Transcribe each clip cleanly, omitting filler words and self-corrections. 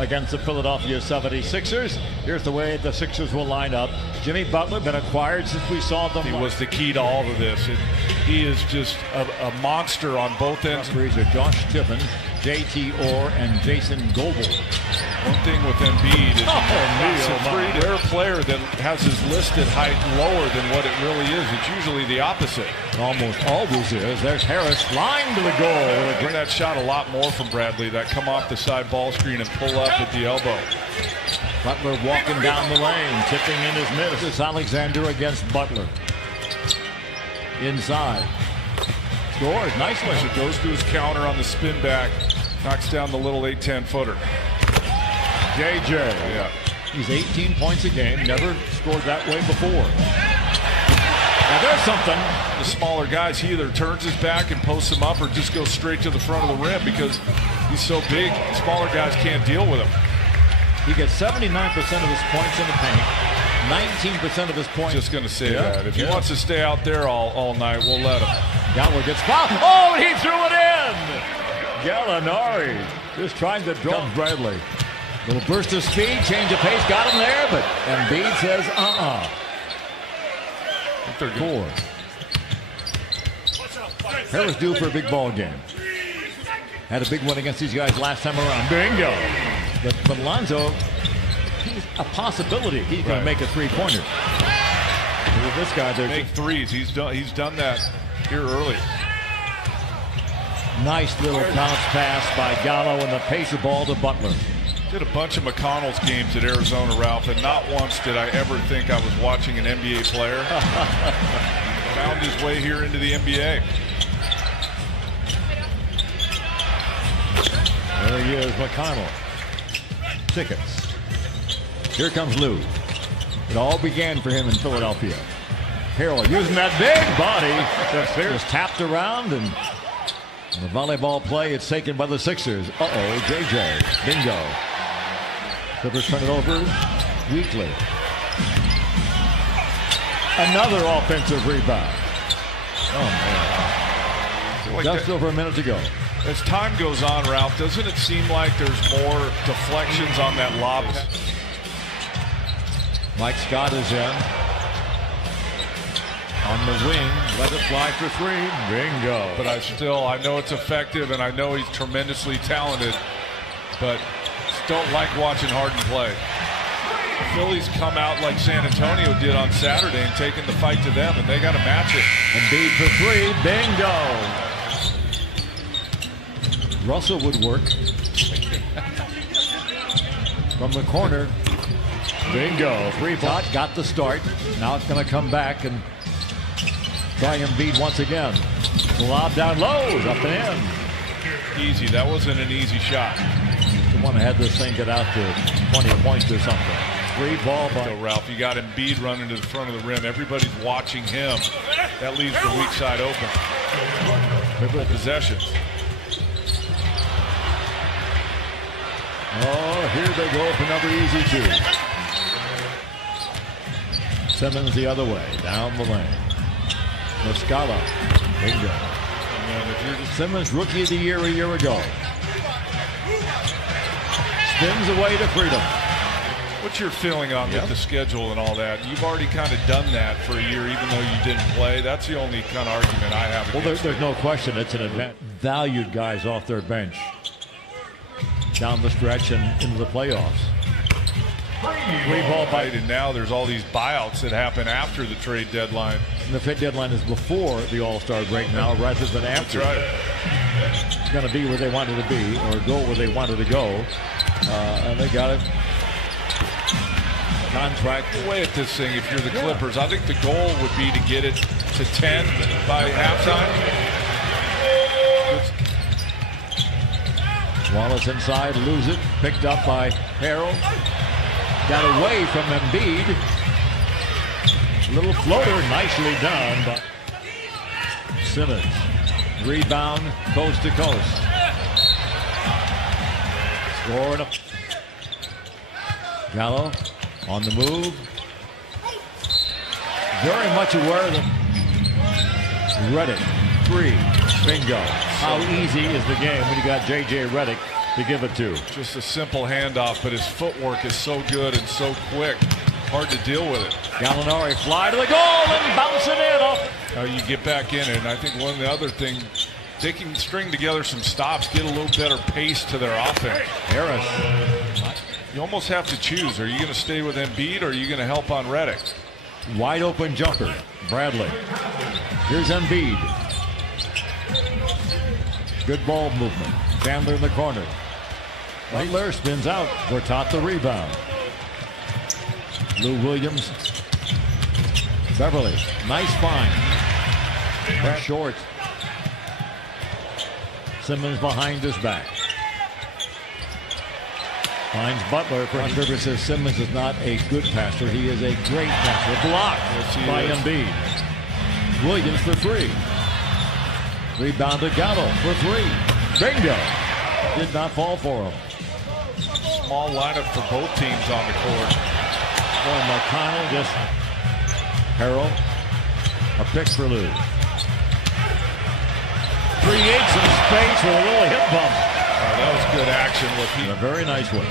against the Philadelphia 76ers. Here's the way the Sixers will line up. Jimmy Butler been acquired since we saw them. He was the key to all of this. And he is just a monster on both ends. Referees are Josh Tippin, J.T. Orr, and Jason Goebel. One thing with Embiid is he's a rare player that has his listed height lower than what it really is. It's usually the opposite. Almost always is. There's Harris flying to the goal. I bring that shot a lot more from Bradley. That come off the side ball screen and pull up at the elbow. Butler walking down the lane, tipping in his miss. It's Alexander against Butler. Inside. Scores nicely. So goes to his counter on the spin back. Knocks down the little 8-10 footer. JJ. Yeah. He's 18 points a game. Never scored that way before. Now there's something. The smaller guys, he either turns his back and posts him up or just goes straight to the front of the rim because he's so big. Smaller guys can't deal with him. He gets 79% of his points in the paint. 19% of his points. Just going to say that. If he wants to stay out there all night, we'll let him. Gallo gets fouled. Oh, he threw it in. Gallinari just trying to draw Bradley. Little burst of speed, change of pace, got him there, but Embiid says, They're four. Harris due for a big ball game. Had a big one against these guys last time around. Bingo. But Lonzo, he's a possibility. He's going to make a three-pointer. With this guy, there's make threes. He's done that here early. Nice little bounce pass by Gallo and the pace of ball to Butler. Did a bunch of McConnell's games at Arizona, Ralph, and not once did I ever think I was watching an NBA player. Found his way here into the NBA. There he is, McConnell. Tickets. Here comes Lou. It all began for him in Philadelphia. Harrell using that big body. Just tapped around, and the volleyball play, it's taken by the Sixers. JJ. Bingo. Clippers turn it over weakly. Another offensive rebound. Oh, man. Just over a minute to go. As time goes on, Ralph, doesn't it seem like there's more deflections on that lob? Mike Scott is in. On the wing, let it fly for three. Bingo. But I know it's effective, and I know he's tremendously talented, but don't like watching Harden play. Phillies come out like San Antonio did on Saturday and taking the fight to them, and they got to match it. Embiid for three. Bingo. Russell would work. From the corner. Bingo. Three-point. Got the start. Now it's going to come back and try Embiid once again. The lob down low. Up and in. Easy. That wasn't an easy shot. You want to have this thing get out to 20 points or something. Free ball by so Ralph. You got Embiid running to the front of the rim. Everybody's watching him. That leaves the weak side open. Triple possessions. Oh, here they go for another easy two. Simmons the other way, down the lane. Muscala. Bingo. Simmons, rookie of the year a year ago. Spins away to freedom. What's your feeling on the schedule and all that? You've already kind of done that for a year, even though you didn't play. That's the only kind of argument I have. Well, there's no question it's an advantage. Valued guys off their bench down the stretch and into the playoffs. Free ball by. And now there's all these buyouts that happen after the trade deadline. And the trade deadline is before the All-Star break now, rather than after. That's right. It's going to be where they wanted to be, or go where they wanted to go, and they got it. Contract. Away at this thing, if you're the Clippers, I think the goal would be to get it to 10 by halftime. Wallace inside, lose it, picked up by Harrell. Got away from Embiid. Little floater, nicely done by Simmons. Rebound, coast to coast. Scoring up. Gallo on the move. Very much aware of them. Redick, three. Bingo. How easy is the game when you got J.J. Redick to give it to. Just a simple handoff, but his footwork is so good and so quick. Hard to deal with it. Gallinari fly to the goal and bounce it in. Now you get back in it, and I think one of the other things, they can string together some stops, get a little better pace to their offense. Harris. You almost have to choose. Are you going to stay with Embiid or are you going to help on Redick? Wide open jumper. Bradley. Here's Embiid. Good ball movement. Chandler in the corner. Butler spins out. Gortat the rebound. Lou Williams. Beverly. Nice find. That's short. Simmons behind his back. Finds Butler. Front River says Simmons is not a good passer. He is a great passer. Blocked by Embiid. Williams for three. Rebounded Gallo for three. Bingo. Did not fall for him. Small lineup for both teams on the court. Boy, McConnell just Harrell. A pick for Lou. Creates some space with a little hip bump. That was good action. A very nice one.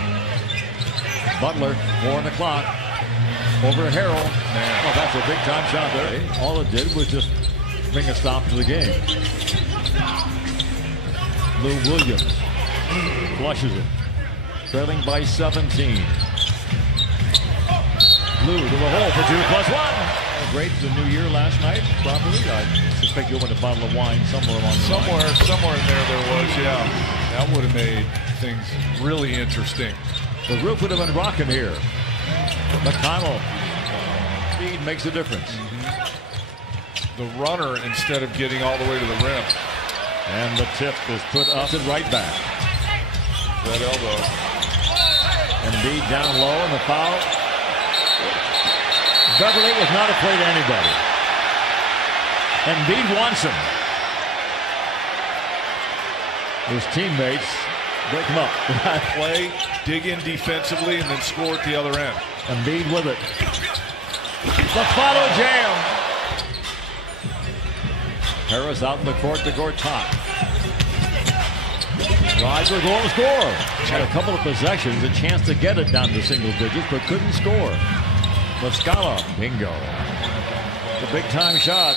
Butler, 4 on the clock. Over to Harrell. Oh, that's a big time shot there. All it did was just bring a stop to the game. Lou Williams flushes it. Trailing by 17. Lou to the hole for 2+1. Great the new year last night, probably. I suspect you opened a bottle of wine somewhere along the line. Somewhere in there was, yeah. That would have made things really interesting. The roof would have been rocking here. McConnell. Speed makes a difference. The runner instead of getting all the way to the rim. And the tip is put up and right back. That elbow. Embiid down low and the foul. Beverly was not afraid of anybody. Embiid wants him. His teammates break him up. Play, dig in defensively, and then score at the other end. Embiid with it. The follow jam. Harris out in the court to Gortat. Roger going to score. Had a couple of possessions, a chance to get it down to single digits, but couldn't score. Muscala, bingo. The big time shot,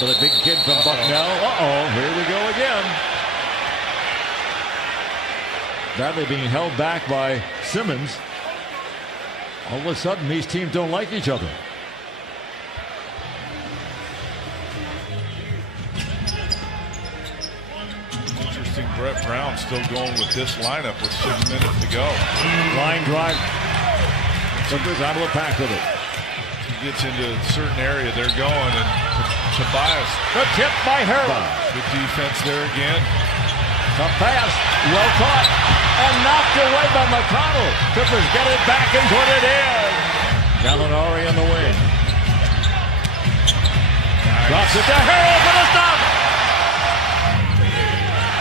but a big kid from Bucknell. Uh-oh, here we go again. Bradley being held back by Simmons. All of a sudden, these teams don't like each other. Interesting, Brett Brown still going with this lineup with 6 minutes to go. Line drive. Clippers out of the pack with it. He gets into a certain area, they're going, and Tobias. The tip by Harrell. Good defense there again. Tough pass, well caught, and knocked away by McConnell. Clippers get it back and put it in. Gallinari in the wing. Nice. Drops it to Harrell for the stop.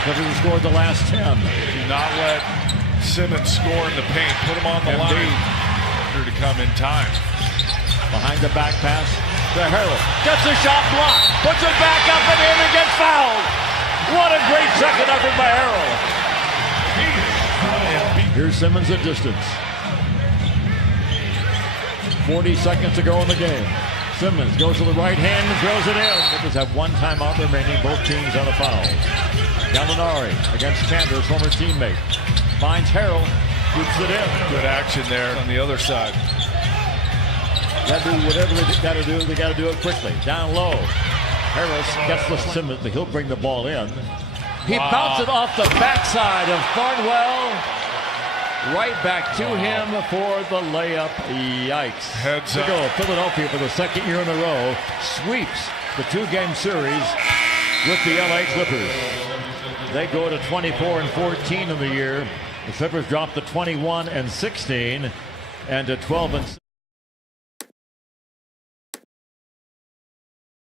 Clippers have scored the last 10. Do not let Simmons score in the paint. Put him on the line. To come in time. Behind the back pass to Harrell. Gets the shot blocked. Puts it back up and in and gets fouled. What a great second effort by Harrell. Here's Simmons at distance. 40 seconds to go in the game. Simmons goes to the right hand and throws it in. Clippers have one timeout remaining. Both teams on a foul. Gallinari against Chandler's former teammate. Finds Harrell. Puts it in. Good action there on the other side. Got to do whatever they got to do. They got to do it quickly. Down low. Harris gets the Simmons, but he'll bring the ball in. He bounced it off the backside of Thornwell. Right back to him for the layup. Yikes. Heads up. To go. Philadelphia for the second year in a row sweeps the two-game series with the LA Clippers. They go to 24-14 in the year. The Clippers dropped to 21-16 and to 12-6.